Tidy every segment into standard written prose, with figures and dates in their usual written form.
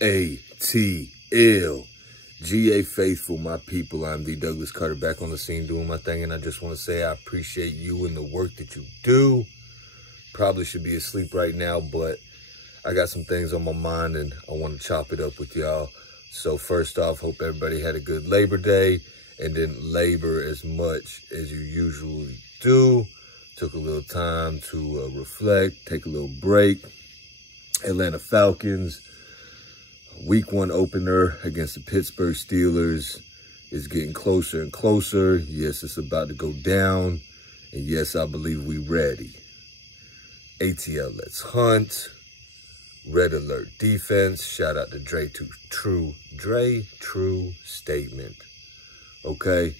ATL.GA faithful, my people. I'm the Douglas Carter, back on the scene doing my thing, and I just want to say I appreciate you and the work that you do. Probably should be asleep right now, but I got some things on my mind and I want to chop it up with y'all. So first off, hope everybody had a good Labor Day and didn't labor as much as you usually do. Took a little time to reflect, take a little break. Atlanta Falcons, week 1 opener against the Pittsburgh Steelers is getting closer and closer. Yes, it's about to go down. And yes, I believe we ready. ATL, let's hunt. Red alert defense. Shout out to Dre True statement. Okay.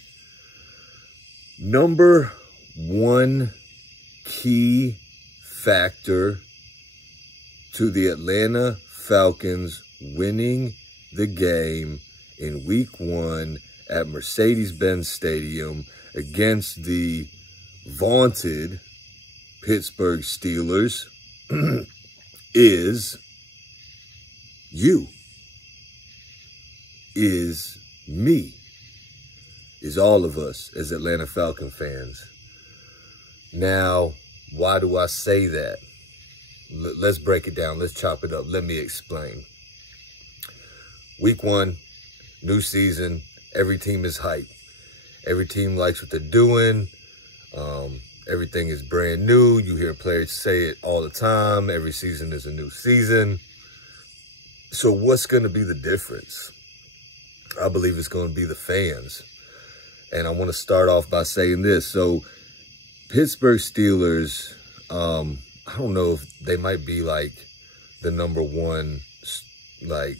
Number one key factor to the Atlanta Falcons winning the game in week 1 at Mercedes-Benz Stadium against the vaunted Pittsburgh Steelers is you, is me, is all of us as Atlanta Falcon fans. Now, why do I say that? Let's break it down. Let's chop it up. Let me explain. Week 1, new season. Every team is hyped. Every team likes what they're doing. Everything is brand new. You hear players say it all the time. Every season is a new season. So what's going to be the difference? I believe it's going to be the fans. And I want to start off by saying this. So Pittsburgh Steelers, I don't know if they might be like the number one, like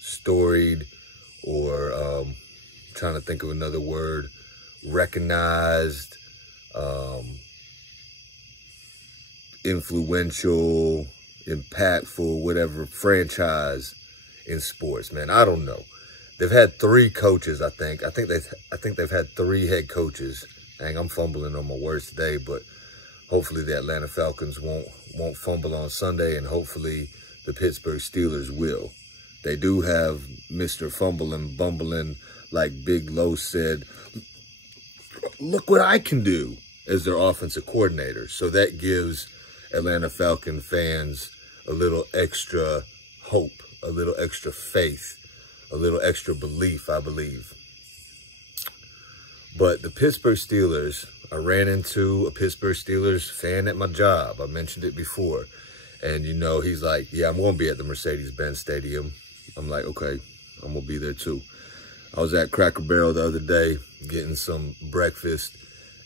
storied or trying to think of another word, recognized, influential, impactful, whatever franchise in sports, man. I don't know. They've had 3 coaches, I think. I think they've had 3 head coaches. Dang, I'm fumbling on my words today, but hopefully the Atlanta Falcons won't fumble on Sunday, and hopefully the Pittsburgh Steelers will. They do have Mr. Fumbling, Bumbling, like Big Low said, look what I can do, as their offensive coordinator. So that gives Atlanta Falcon fans a little extra hope, a little extra faith, a little extra belief, I believe. But the Pittsburgh Steelers, I ran into a Pittsburgh Steelers fan at my job. I mentioned it before. And, you know, he's like, yeah, I'm going to be at the Mercedes-Benz Stadium. I'm like, okay, I'm going to be there too. I was at Cracker Barrel the other day getting some breakfast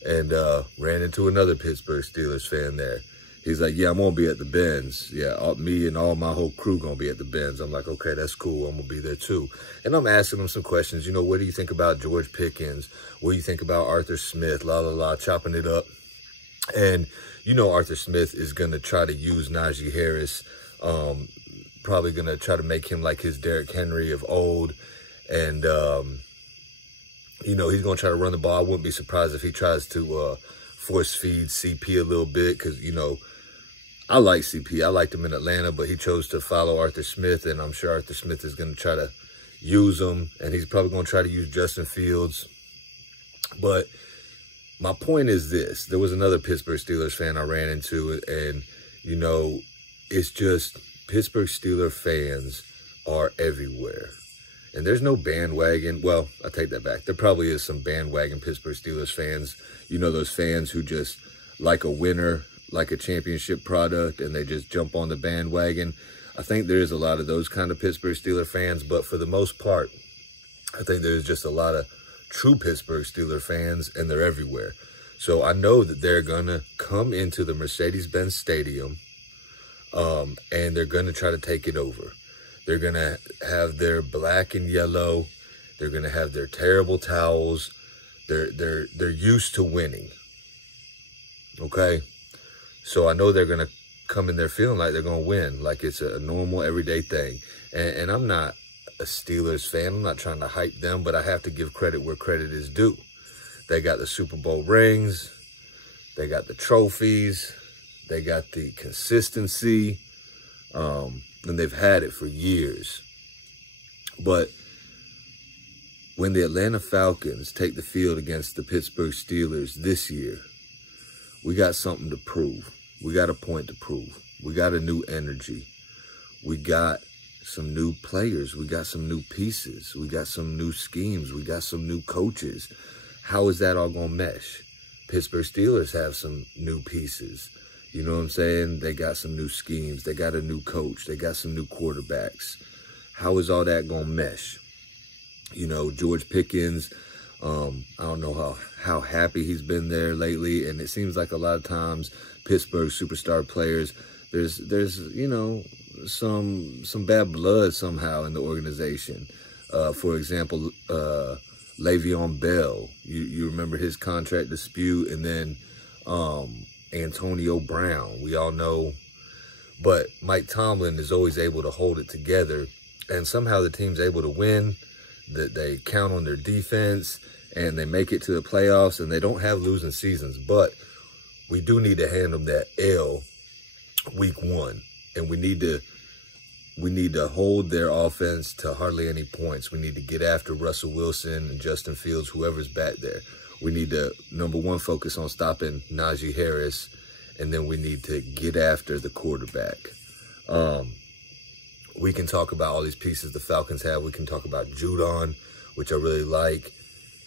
and ran into another Pittsburgh Steelers fan there. He's like, yeah, I'm going to be at the Benz. Yeah, me and all my whole crew going to be at the Benz. I'm like, okay, that's cool. I'm going to be there too. And I'm asking him some questions. You know, what do you think about George Pickens? What do you think about Arthur Smith? Chopping it up. And, you know, Arthur Smith is going to try to use Najee Harris, probably going to try to make him like his Derrick Henry of old. And, you know, he's going to try to run the ball. I wouldn't be surprised if he tries to force feed CP a little bit because, you know, I like CP. I liked him in Atlanta, but he chose to follow Arthur Smith, and I'm sure Arthur Smith is going to try to use him, and he's probably going to try to use Justin Fields. But my point is this. There was another Pittsburgh Steelers fan I ran into, and, you know, it's just Pittsburgh Steelers fans are everywhere. And there's no bandwagon. Well, I take that back. There probably is some bandwagon Pittsburgh Steelers fans. You know, those fans who just like a winner, like a championship product, and they just jump on the bandwagon. I think there is a lot of those kind of Pittsburgh Steelers fans, but for the most part, I think there's just a lot of true Pittsburgh Steelers fans, and they're everywhere. So I know that they're going to come into the Mercedes-Benz Stadium, and they're going to try to take it over. They're going to have their black and yellow. They're going to have their terrible towels. They're used to winning. Okay? So I know they're going to come in there feeling like they're going to win, like it's a normal, everyday thing. And I'm not a Steelers fan. I'm not trying to hype them, but I have to give credit where credit is due. They got the Super Bowl rings. They got the trophies. They got the consistency. and they've had it for years. But when the Atlanta Falcons take the field against the Pittsburgh Steelers this year, we got something to prove. We got a point to prove. We got a new energy. We got some new players. We got some new pieces. We got some new schemes. We got some new coaches. How is that all going to mesh? Pittsburgh Steelers have some new pieces. You know what I'm saying? They got some new schemes. They got a new coach. They got some new quarterbacks. How is all that going to mesh? You know, George Pickens, I don't know how happy he's been there lately. And it seems like a lot of times Pittsburgh superstar players, there's you know, some bad blood somehow in the organization. For example, Le'Veon Bell, you remember his contract dispute, and then Antonio Brown, we all know. But Mike Tomlin is always able to hold it together, and somehow the team's able to win. That they count on their defense, and they make it to the playoffs, and they don't have losing seasons. But we do need to hand them that L week 1, and we need to hold their offense to hardly any points. We need to get after Russell Wilson and Justin Fields, whoever's back there. We need to, number one, focus on stopping Najee Harris, and then we need to get after the quarterback. We can talk about all these pieces the Falcons have. We can talk about Judon, which I really like.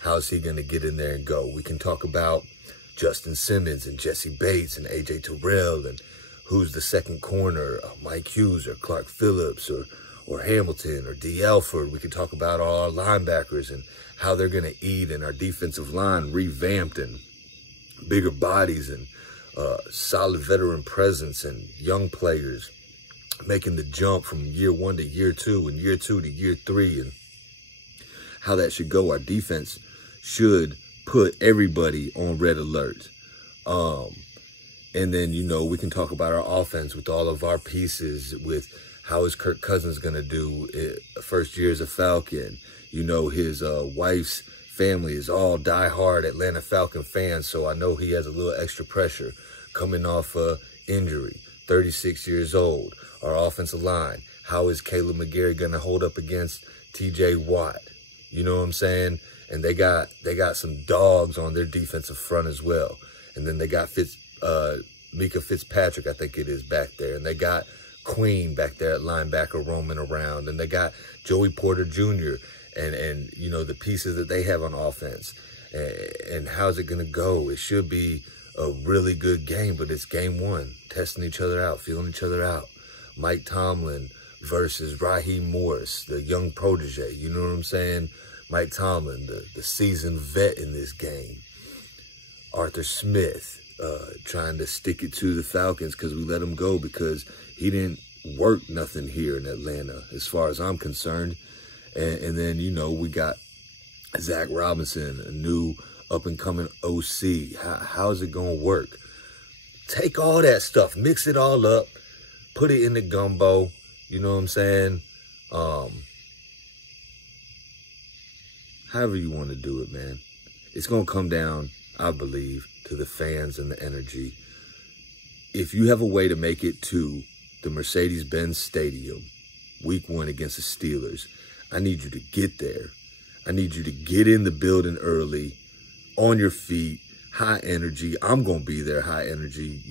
How's he going to get in there and go? We can talk about Justin Simmons and Jesse Bates and A.J. Terrell, and who's the second corner, Mike Hughes or Clark Phillips or Hamilton or D. Alford. We can talk about all our linebackers and how they're going to eat, and our defensive line revamped and bigger bodies and solid veteran presence and young players making the jump from year 1 to year 2 and year 2 to year 3, and how that should go. Our defense should put everybody on red alert. And then, you know, we can talk about our offense with all of our pieces, with how is Kirk Cousins going to do first year as a Falcon. You know, his wife's family is all diehard Atlanta Falcon fans, so I know he has a little extra pressure coming off injury, 36 years old. Our offensive line, how is Caleb McGarry going to hold up against T.J. Watt? You know what I'm saying? And they got some dogs on their defensive front as well. And then they got Mika Fitzpatrick, I think it is, back there. And they got Queen back there at linebacker roaming around. And they got Joey Porter Jr. and you know, the pieces that they have on offense. And how's it going to go? It should be a really good game, but it's game 1. Testing each other out, feeling each other out. Mike Tomlin versus Raheem Morris, the young protege. You know what I'm saying? Mike Tomlin, the seasoned vet in this game. Arthur Smith trying to stick it to the Falcons because we let him go because he didn't work nothing here in Atlanta, as far as I'm concerned. And then, you know, we got Zach Robinson, a new up-and-coming OC. How's it going to work? Take all that stuff, mix it all up, put it in the gumbo, you know what I'm saying? However you want to do it, man. It's going to come down, I believe, to the fans and the energy. If you have a way to make it to the Mercedes-Benz Stadium, week 1 against the Steelers, I need you to get there. I need you to get in the building early, on your feet, high energy. I'm going to be there, high energy.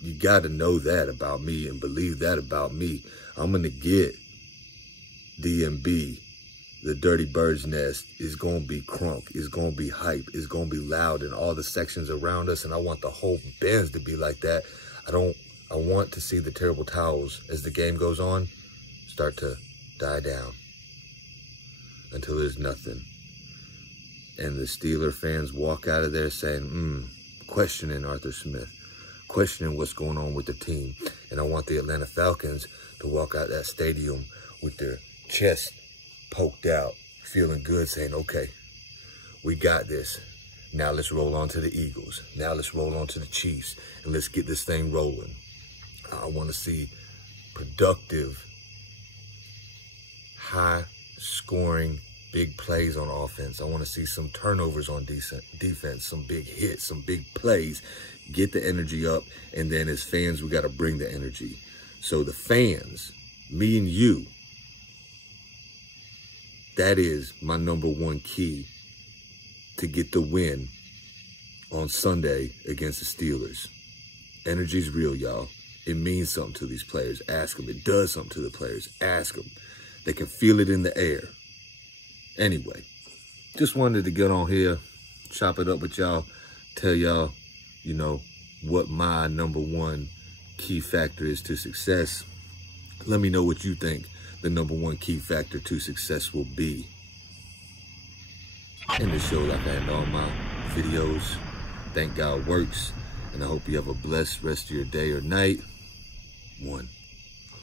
You got to know that about me and believe that about me. I'm going to get DMB. The Dirty Bird's Nest is going to be crunk. It's going to be hype. It's going to be loud in all the sections around us. And I want the whole Benz to be like that. I want to see the terrible towels as the game goes on start to die down until there's nothing. And the Steeler fans walk out of there saying, questioning Arthur Smith, questioning what's going on with the team. And I want the Atlanta Falcons to walk out that stadium with their chest poked out, feeling good, saying, okay, we got this. Now let's roll on to the Eagles. Now let's roll on to the Chiefs, and let's get this thing rolling. I want to see productive, high-scoring, big plays on offense. I want to see some turnovers on defense, some big hits, some big plays. Get the energy up, and then as fans, we got to bring the energy. So the fans me and you. That is my number one key to get the win on Sunday against the Steelers. Energy's real, y'all. It means something to these players. Ask them. It does something to the players. Ask them. They can feel it in the air. Anyway, just wanted to get on here, chop it up with y'all, tell y'all, you know, what my number one key factor is to success. Let me know what you think the number one key factor to success will be. And this show, like I end all my videos, thank God works. And I hope you have a blessed rest of your day or night. 1.